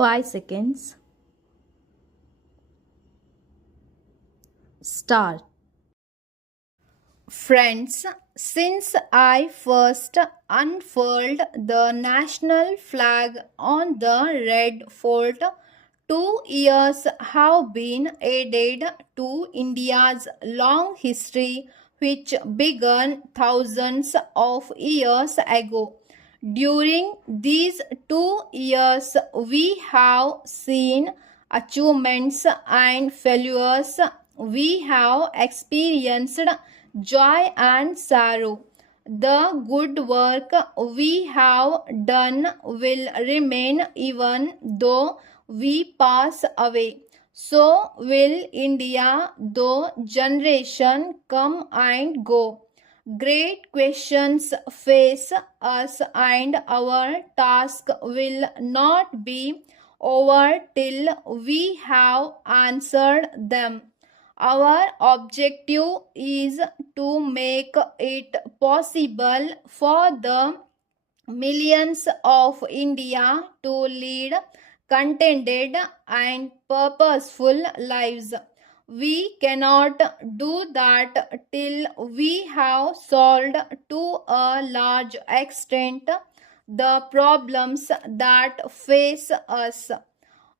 5 seconds. Start. Friends, since I first unfurled the national flag on the Red Fort, 2 years have been added to India's long history, which began thousands of years ago. During these 2 years, we have seen achievements and failures. We have experienced joy and sorrow. The good work we have done will remain even though we pass away. So will India, though generations come and go. Great questions face us, and our task will not be over till we have answered them. Our objective is to make it possible for the millions of India to lead contented and purposeful lives. We cannot do that till we have solved to a large extent the problems that face us.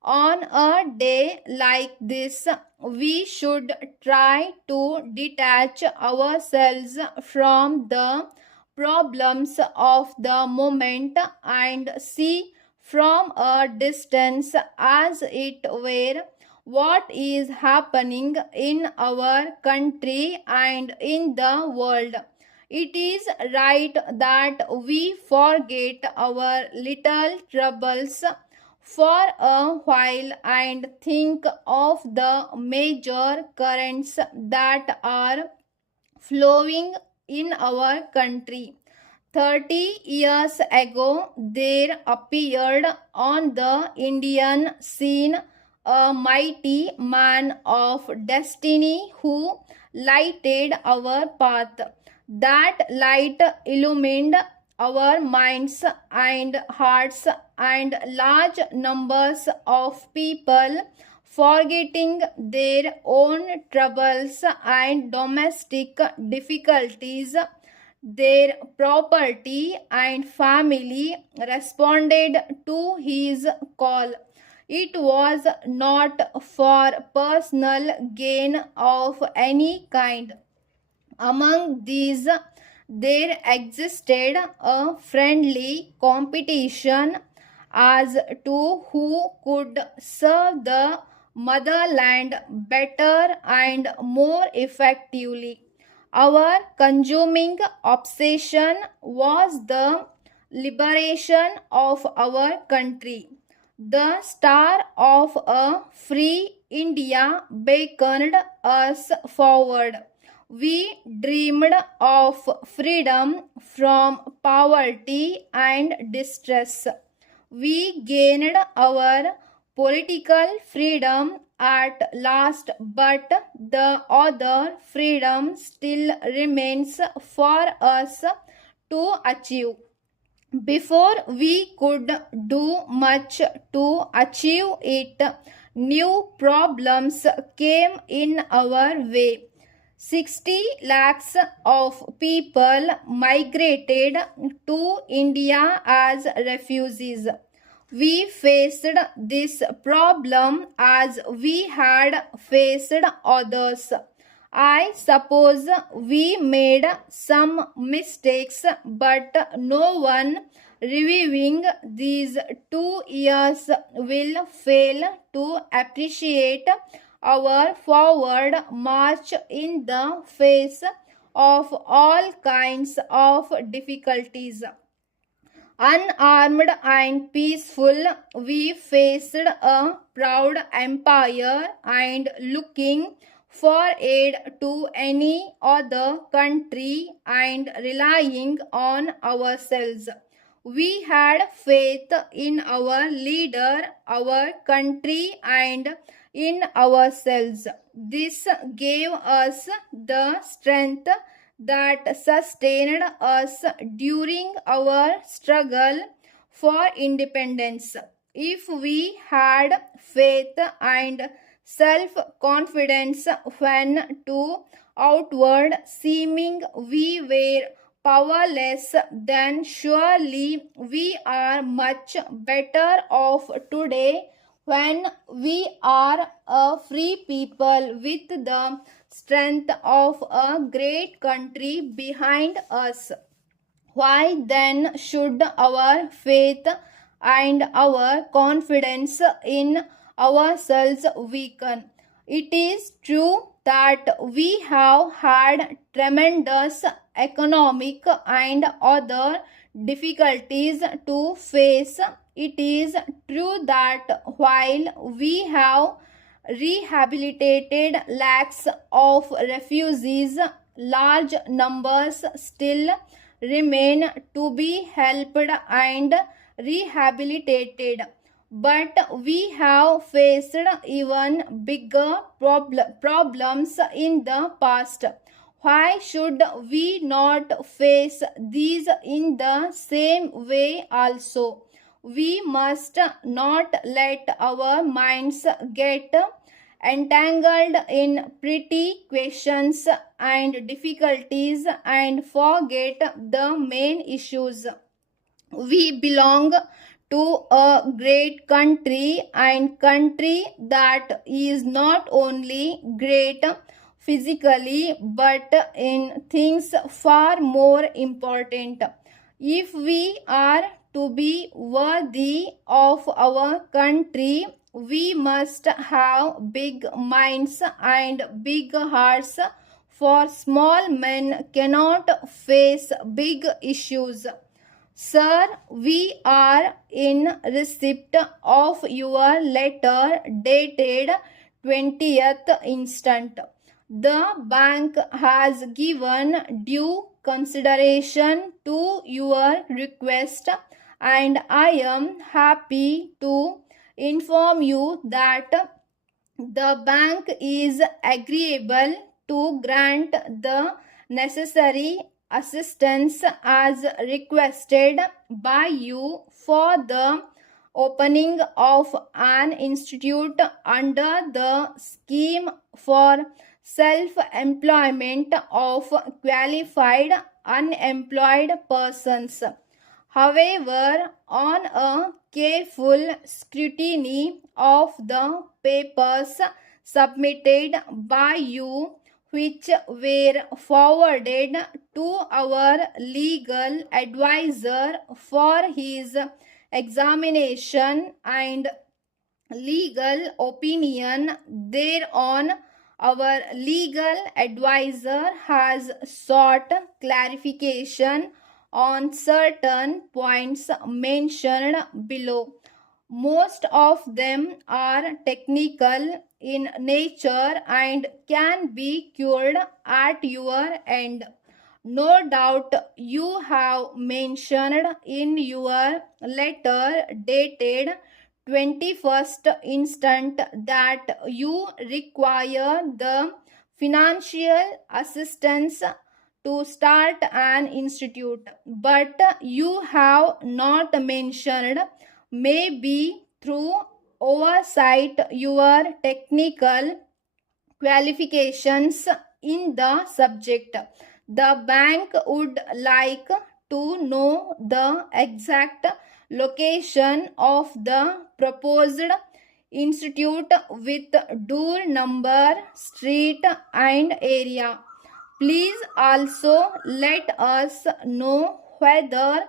On a day like this, we should try to detach ourselves from the problems of the moment and see from a distance, as it were, what is happening in our country and in the world. It is right that we forget our little troubles for a while and think of the major currents that are flowing in our country. 30 years ago, there appeared on the Indian scene a mighty man of destiny who lighted our path. That light illumined our minds and hearts, and large numbers of people, forgetting their own troubles and domestic difficulties, their property and family, responded to his call. It was not for personal gain of any kind. Among these, there existed a friendly competition as to who could serve the motherland better and more effectively. Our consuming obsession was the liberation of our country. The star of a free India beckoned us forward. We dreamed of freedom from poverty and distress. We gained our political freedom at last, but the other freedom still remains for us to achieve. Before we could do much to achieve it, new problems came in our way. 60 lakhs of people migrated to India as refugees. We faced this problem as we had faced others. I suppose we made some mistakes, but no one reviewing these 2 years will fail to appreciate our forward march in the face of all kinds of difficulties. Unarmed and peaceful, we faced a proud empire and looking for aid to any other country and relying on ourselves. We had faith in our leader, our country, and in ourselves. This gave us the strength that sustained us during our struggle for independence. If we had faith and self confidence when to outward seeming we were powerless, then surely we are much better off today when we are a free people with the strength of a great country behind us. Why then should our faith and our confidence in ourselves weaken? It is true that we have had tremendous economic and other difficulties to face. It is true that while we have rehabilitated lakhs of refugees, large numbers still remain to be helped and rehabilitated. But we have faced even bigger problems in the past. Why should we not face these in the same way also? We must not let our minds get entangled in pretty questions and difficulties and forget the main issues. We belong to a great country, and country that is not only great physically but in things far more important. If we are to be worthy of our country, we must have big minds and big hearts, for small men cannot face big issues. Sir, we are in receipt of your letter dated 20th instant. The bank has given due consideration to your request, and I am happy to inform you that the bank is agreeable to grant the necessary assistance as requested by you for the opening of an institute under the scheme for self employment of qualified unemployed persons. However, on a careful scrutiny of the papers submitted by you, which were forwarded to our legal advisor for his examination and legal opinion thereon, our legal advisor has sought clarification on certain points mentioned below. Most of them are technical in nature and can be cured at your end. No doubt you have mentioned in your letter dated 21st instant that you require the financial assistance to start an institute, but you have not mentioned, maybe through oversight, your technical qualifications in the subject. The bank would like to know the exact location of the proposed institute with door number, street, and area. Please also let us know whether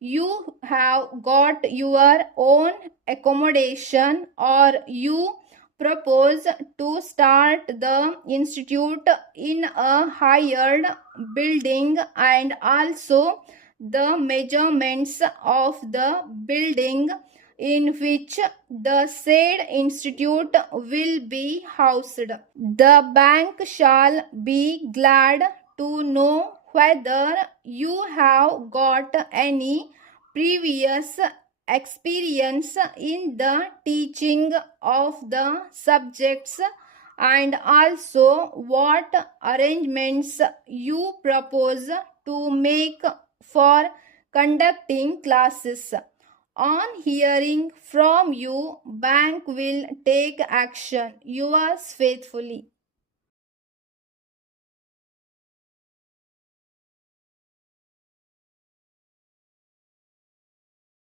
you have got your own accommodation or you propose to start the institute in a hired building, and also the measurements of the building in which the said institute will be housed. The bank shall be glad to know whether you have got any previous experience in the teaching of the subjects, and also what arrangements you propose to make for conducting classes. On hearing from you, bank will take action. Yours faithfully.